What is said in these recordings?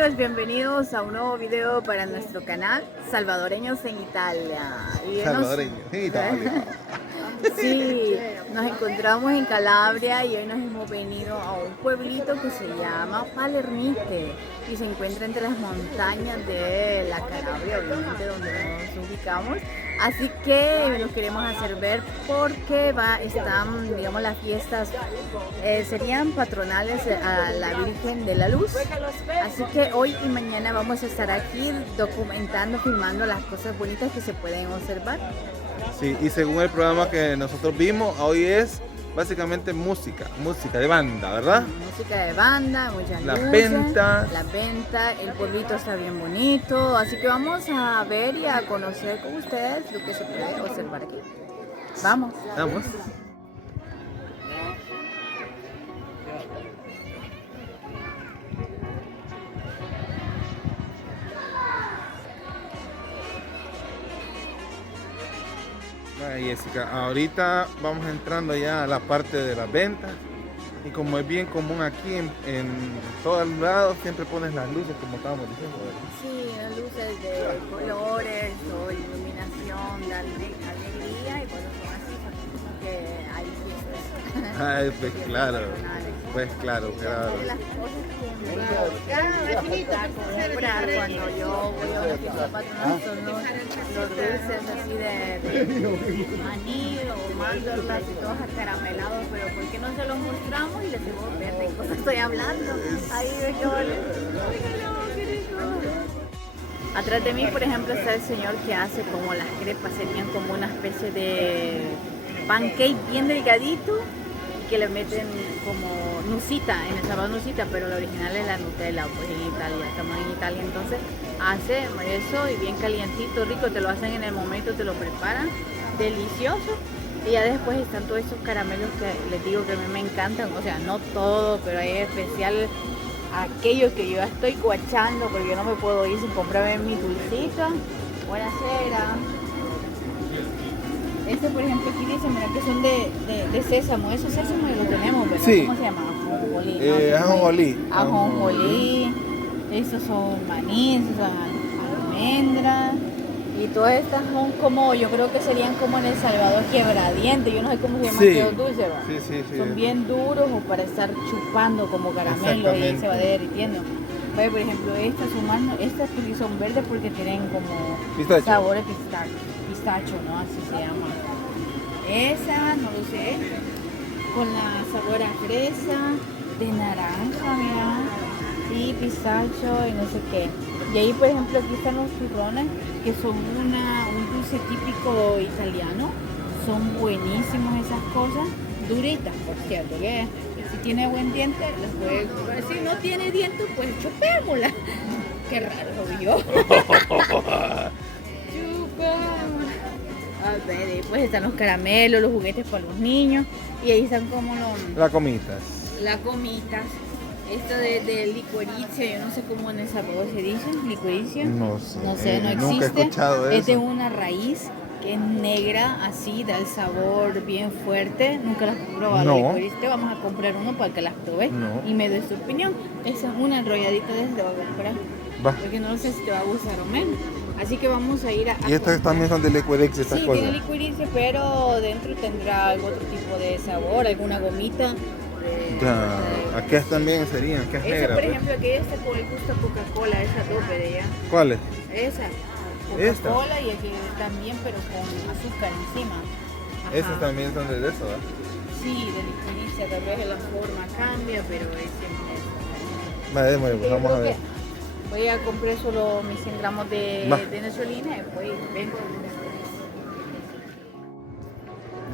amigos, bienvenidos a un nuevo video para nuestro canal Salvadoreños en Italia. Salvadoreños en Italia. Sí, nos encontramos en Calabria y hoy nos hemos venido a un pueblito que se llama Palermite y se encuentra entre las montañas de la Calabria, obviamente donde nos ubicamos. Así que nos queremos hacer ver porque están, digamos, las fiestas serían patronales a la Virgen de la Luz. Así que hoy y mañana vamos a estar aquí documentando, filmando las cosas bonitas que se pueden observar. Sí, y según el programa que nosotros vimos, hoy es básicamente música de banda, ¿verdad? Música de banda, muchas las luces, ventas. las ventas, el pueblito está bien bonito, así que vamos a ver y a conocer con ustedes lo que se puede observar aquí. Vamos. Vamos. Jessica, ahorita vamos entrando ya a la parte de las ventas y como es bien común aquí en todos lados siempre pones las luces como estábamos diciendo, ¿verdad? Sí, las luces de colores o iluminación, de alegría y por eso son así, como que hay fiestas. Ay, pues claro, claro. De las cosas que me gusta comprar cuando yo voy a una fiesta patronal son los dulces así de maní o mandorlas y todos acaramelados, pero ¿por qué no se los mostramos y les digo ver de qué cosa estoy hablando? Ahí ve que vale. Qué rico. Atrás de mí, por ejemplo, está el señor que hace como las crepas, serían como una especie de pancake bien delgadito que le meten como nucita, en El Salvador nucita, pero la original es la Nutella, pues en Italia, estamos en Italia, entonces hace eso y bien calientito, rico, te lo hacen en el momento, te lo preparan, delicioso, y ya después están todos esos caramelos que les digo que a mí me encantan, o sea, no todo, pero hay especial aquello que yo estoy guachando, porque yo no me puedo ir sin comprarme mi dulcito. Buenasera. Este, por ejemplo, aquí dice, mira que son de sésamo. Esos sésamo ya lo tenemos, ¿verdad? Sí. ¿Cómo se llama? Ajonjolí. Ajonjolí. Ajonjolí. Estos son maní, estos son almendras. Y todas estas son como, yo creo que serían como en El Salvador quebradiente. Yo no sé cómo se llaman esos dulces, ¿verdad? Sí. Son bien duros o para estar chupando como caramelo y se va derritiendo. Pero, por ejemplo, estas son verdes porque tienen como Pistacho. sabor de pistacho, ¿no? Así se llama. Esa, no lo sé, con la sabor a fresa, de naranja, mira, y pistacho y no sé qué. Y ahí, por ejemplo, aquí están los turrones, que son un dulce típico italiano. Son buenísimos esas cosas, duritas, por cierto, que si tiene buen diente, las puede comprar. Si no tiene dientes, pues chupémosla. Qué raro, yo. A ver, y pues están los caramelos, los juguetes para los niños, y ahí están como Las comitas. las gomitas. Esto de licoricia, yo no sé cómo en El Salvador se dice, licoricia. No sé, No existe. nunca he escuchado Es de eso. una raíz que es negra, así, da el sabor bien fuerte. Nunca las he probado, No. licoricia. Te vamos a comprar uno para que las probes No. y me des tu opinión. Esa es una enrolladita de esa te voy a comprar. Va. Porque no sé si te va a gustar o menos. Así que vamos a ir a Y estas también son de Liquidex, estas sí, cosas. tiene licoricia, pero dentro tendrá algún otro tipo de sabor, alguna gomita. Ya, aquí también serían, que es Esa, negra. por pues. ejemplo, aquí está con el gusto a Coca-Cola, esa tope de ella. ¿Cuáles? Esa. Esta. Coca-Cola y aquí también, pero con azúcar encima. Ajá. Esas también son de eso, ¿verdad? Sí, de licoricia, tal vez la forma cambia, pero es siempre eso. Vale, démosle, pues, vamos a ver. Voy a comprar solo mis 100 gramos de Va. nesolina y después vengo.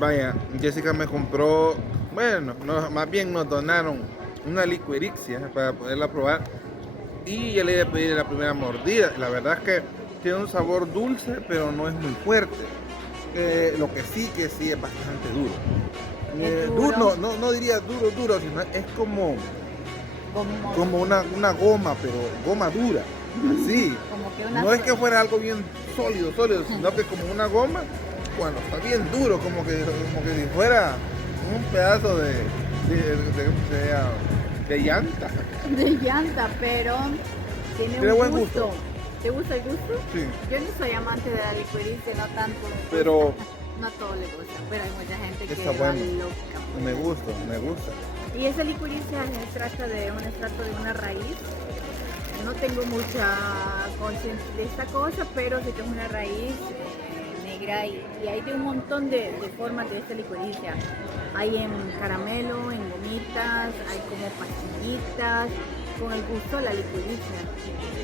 Vaya, Jessica me compró, bueno, más bien nos donaron una liquirixia para poderla probar y ya le iba a pedir la primera mordida. La verdad es que tiene un sabor dulce, pero no es muy fuerte. Lo que sí es bastante duro. ¿Es duro? No diría duro, sino es como una goma, pero goma dura, así. Como que una No es que fuera algo bien sólido, sino que como una goma, cuando está bien duro, como que si fuera un pedazo de llanta. de llanta, pero Tiene Tiene un buen gusto. gusto. ¿Te gusta el gusto? Sí. Yo no soy amante de la licuiricia, no tanto. Pero No a todos les gusta, pero hay mucha gente que está va bueno. loca. Me gusta, me gusta. Y esa licuiricia es extracto de un extracto de una raíz. No tengo mucha conciencia de esta cosa, pero sé que es una raíz negra y hay de un montón de formas de esta licuiricia. Hay en caramelo, en gomitas, hay como pastillitas, con el gusto de la licuiricia.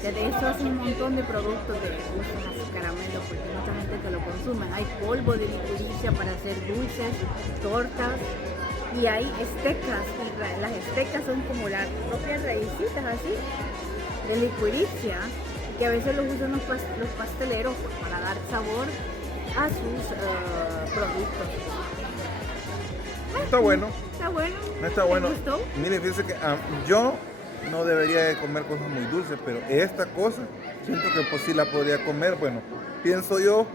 De eso hacen un montón de productos de gustos así caramelo, porque mucha gente que lo consume. Hay polvo de licuiricia para hacer dulces, tortas. Y hay estecas, las estecas son como las propias raícitas así de licuiricia, que a veces los usan los pasteleros pues, para dar sabor a sus productos. Está bueno. Está bueno. Está ¿Te bueno. gustó? Mire, fíjese que yo no debería de comer cosas muy dulces, pero esta cosa siento que pues sí la podría comer. Bueno, pienso yo,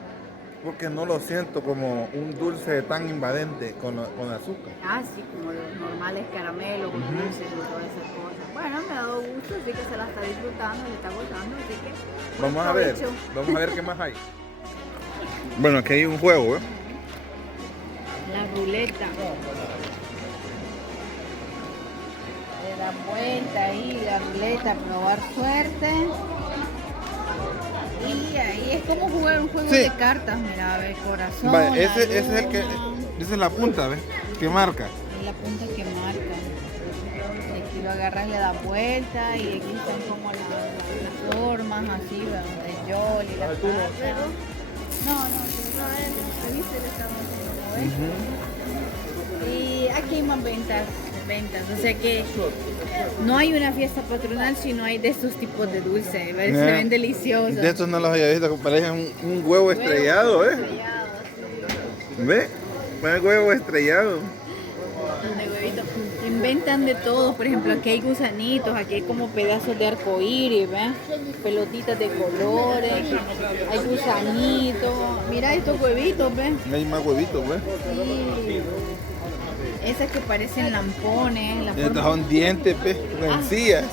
porque no lo siento como un dulce tan invadente con azúcar. Ah, sí, como los normales caramelos, dulces y todas esas cosas. Bueno, me ha dado gusto, así que se la está disfrutando, le está gustando, así que buen provecho. Vamos a ver qué más hay. Bueno, aquí hay un juego, ¿eh? La ruleta. Le da vuelta ahí la ruleta, probar suerte. Y ahí es como jugar un juego Sí. de cartas, mira, a ver, corazón. Vale, la ese es el que. luna. Esa es la punta, ¿ves? Que marca. Es la punta que marca. Y aquí lo agarras y le das vuelta y aquí están como las formas así, ¿verdad? El yol y las cartas. No, ¿viste? Le estamos haciendo, ¿ves? Y aquí hay más ventas, o sea que no hay una fiesta patronal si no hay de estos tipos de dulces, ¿ves? Se ven deliciosos. De estos no los había visto, que parecen un huevo estrellado, ¿eh? Estrellado, sí. ¿Ve? Un huevo estrellado. De huevito. Inventan de todo, por ejemplo, aquí hay gusanitos, aquí hay como pedazos de arcoíris, ¿ves? Pelotitas de colores, hay gusanitos. Mira estos huevitos, ¿ves? Hay más huevitos, ¿ves? Sí. Esas que parecen lampones. La Estos forma- son dientes, ¿ves? Rencillas.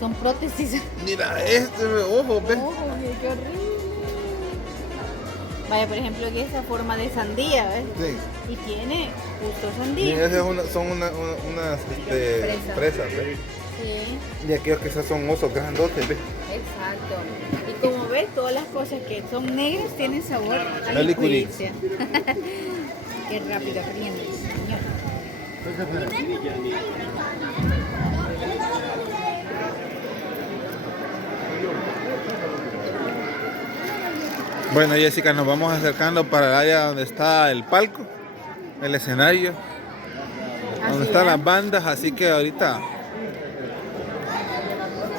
Son prótesis. Mira este, ojo, ¿ves? Oh, qué horrible. Vaya, por ejemplo, aquí esa forma de sandía, ¿ves? Sí. Y tiene justo Y sandía. esas son unas presas, ¿ves? Sí, Y aquellos que son osos grandotes, ¿ves? exacto. Y como ves, todas las cosas que son negras tienen sabor a La licuiricia. Qué rápido aprende, señor. Bueno, Jessica, nos vamos acercando para el área donde está el palco, el escenario, donde están las bandas, así que ahorita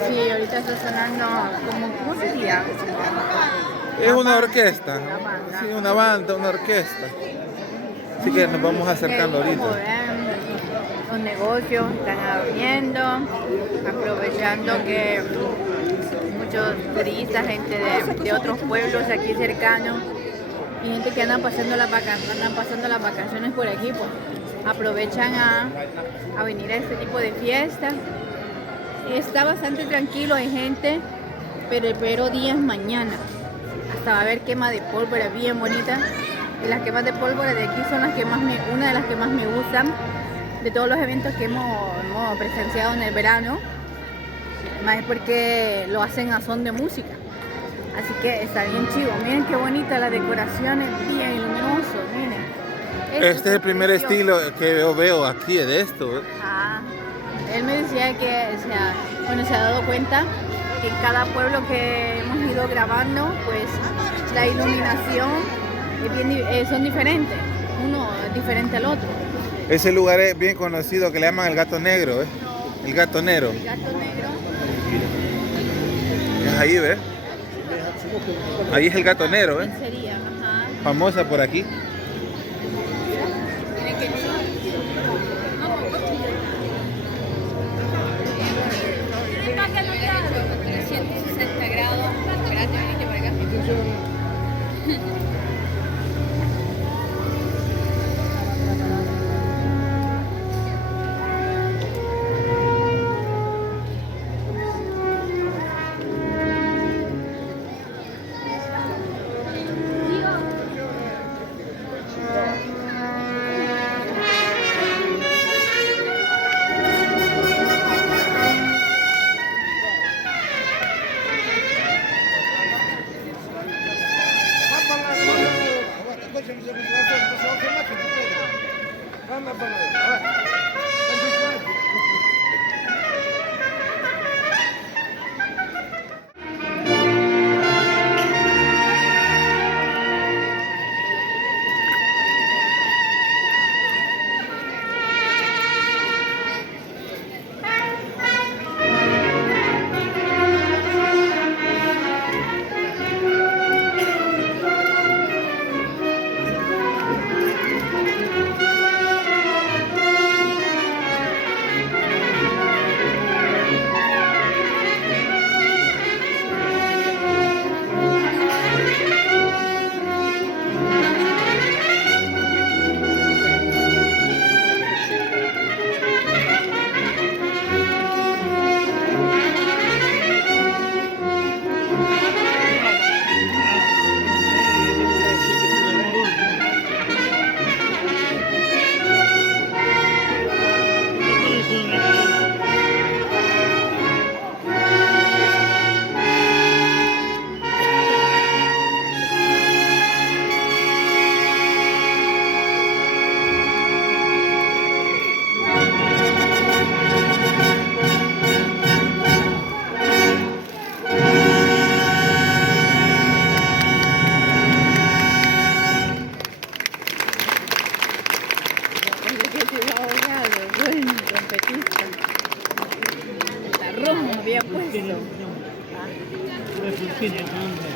Sí, ahorita está sonando como, ¿cómo sería? es una orquesta, La banda. sí, una banda, una orquesta. Así que nos vamos acercando Como ahorita. ven, los negocios están abriendo, aprovechando que muchos turistas, gente de otros pueblos aquí cercanos y gente que andan pasando las vacaciones por aquí, pues aprovechan a venir a este tipo de fiestas. Y está bastante tranquilo, hay gente, pero el mero día es mañana. Hasta va a haber quema de pólvora bien bonita. Y las quemas de pólvora de aquí son una de las que más me gustan de todos los eventos que hemos presenciado en el verano. Más es porque lo hacen a son de música. Así que está bien chido. Miren qué bonita la decoración, es bien luminoso, miren. Esto Este es el primer precioso. estilo que yo veo aquí de esto. Ah, él me decía que se ha dado cuenta que en cada pueblo que hemos ido grabando, pues la iluminación son diferentes. Uno es diferente al otro. Ese lugar es bien conocido que le llaman el Gato Negro, ¿eh? El Gato Negro. El gato negro. Es ahí, ¿ves? Ahí es el Gato Negro, ¿ves? ¿Quién sería? Ajá. Famosa por aquí. Miren qué chido. Vamos, 360 grados. Espérate, venite por acá. grande.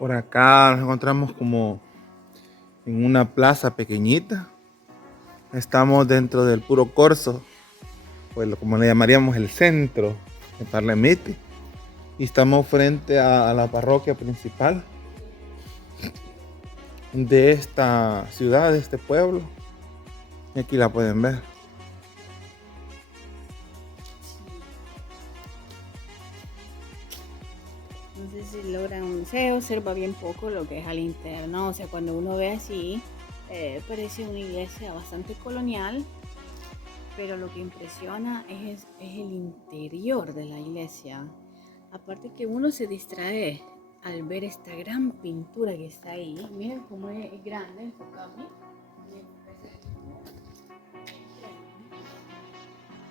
Por acá nos encontramos como en una plaza pequeñita. Estamos dentro del puro corso, pues como le llamaríamos el centro de Parlemite. Y estamos frente a la parroquia principal de esta ciudad, de este pueblo. Y aquí la pueden ver. No sé si logran, se observa bien poco lo que es al interno, o sea, cuando uno ve así, parece una iglesia bastante colonial, pero lo que impresiona es el interior de la iglesia. Aparte que uno se distrae al ver esta gran pintura que está ahí. Miren cómo es grande, enfocame.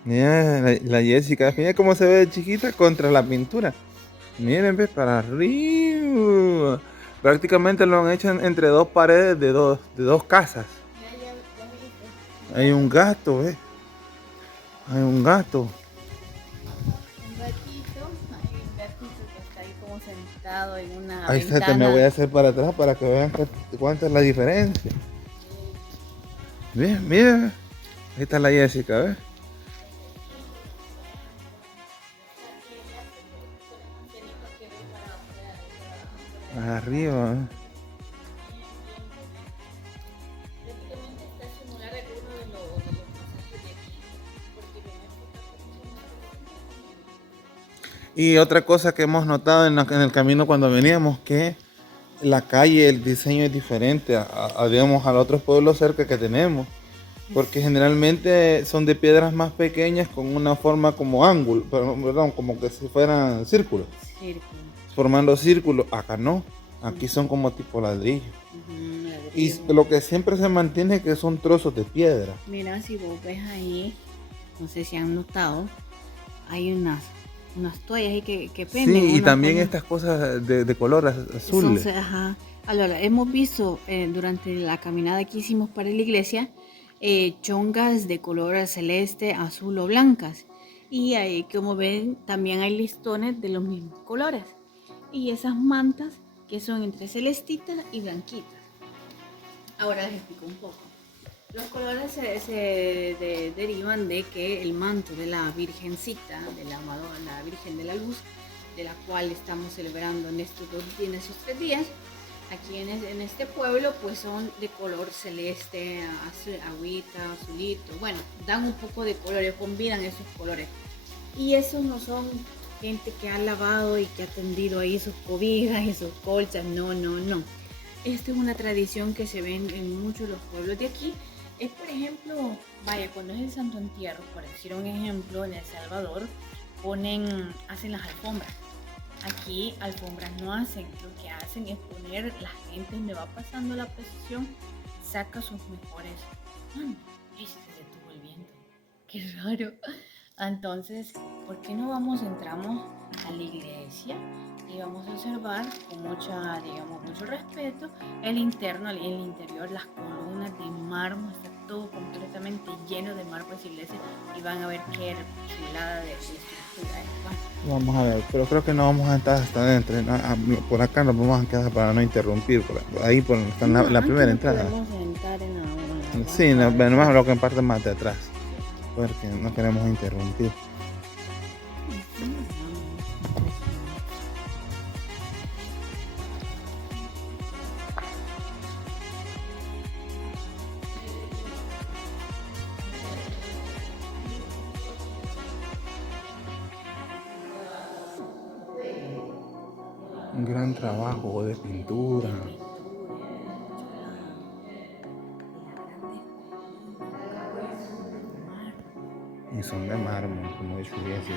Mira la Jessica, mira cómo se ve de chiquita contra la pintura. Miren, ve para arriba. Prácticamente lo han hecho entre dos paredes de dos casas. Hay un gato, ¿ves? Hay un gato. Un gatito, hay un gatito que está ahí como sentado en una Ahí está, ventana. me voy a hacer para atrás para que vean cuánta es la diferencia. Bien, mira. Ahí está la Jessica, ¿ves? Arriba, ¿eh? Y otra cosa que hemos notado en el camino cuando veníamos, que la calle, el diseño es diferente digamos, a los otros pueblos cerca que tenemos. Porque generalmente son de piedras más pequeñas con una forma como ángulo, perdón, como que si fueran círculos. Formando círculos. Acá no, aquí son como tipo ladrillo. Y lo que siempre se mantiene es que son trozos de piedra. Mira, si vos ves ahí, no sé si han notado, hay unas toallas ahí que penden. Sí, y también estas cosas de color azul. Ajá. Ahora, hemos visto durante la caminada que hicimos para la iglesia, chongas de color celeste, azul o blancas. Y ahí, como ven, también hay listones de los mismos colores. Y esas mantas que son entre celestitas y blanquitas. Ahora les explico un poco. Los colores se derivan de que el manto de la Virgencita, de la Madonna, la Virgen de la Luz, de la cual estamos celebrando en estos 3 días, aquí en este pueblo, pues son de color celeste, agüita, azulito. Bueno, dan un poco de colores, combinan esos colores. Y esos no son gente que ha lavado y que ha tendido ahí sus cobijas y sus colchas. No. Esta es una tradición que se ve en muchos de los pueblos de aquí. Es, por ejemplo, cuando es el Santo Entierro, por decir un ejemplo, en El Salvador, hacen las alfombras. Aquí alfombras no hacen, lo que hacen es poner, la gente donde va pasando la procesión, saca sus mejores. ¡Ay, se detuvo el viento! ¡Qué raro! Entonces, ¿por qué no entramos a la iglesia y vamos a observar con mucho respeto el interior, las columnas de mármol, está todo completamente lleno de mármol de iglesia y van a ver qué chulada de estructura es. Vamos a ver, pero creo que no vamos a estar hasta adentro. Por acá nos vamos a quedar para no interrumpir. Por ahí está la primera entrada. Podemos entrar en la sí, nomás lo que parte más de atrás. Porque no queremos interrumpir. Un gran trabajo de pintura. Y son de mármol, como dice Jessica.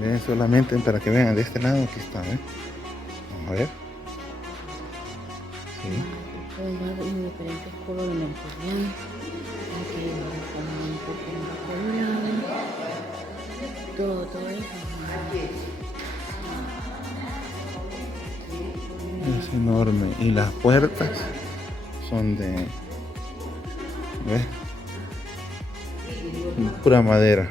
Ven solamente para que vean de este lado, aquí está, Vamos a ver. Sí. Pueden ver en diferentes colores de material. Aquí un poco todo eso. Es enorme. Y las puertas son de... ¿Ves? Pura madera.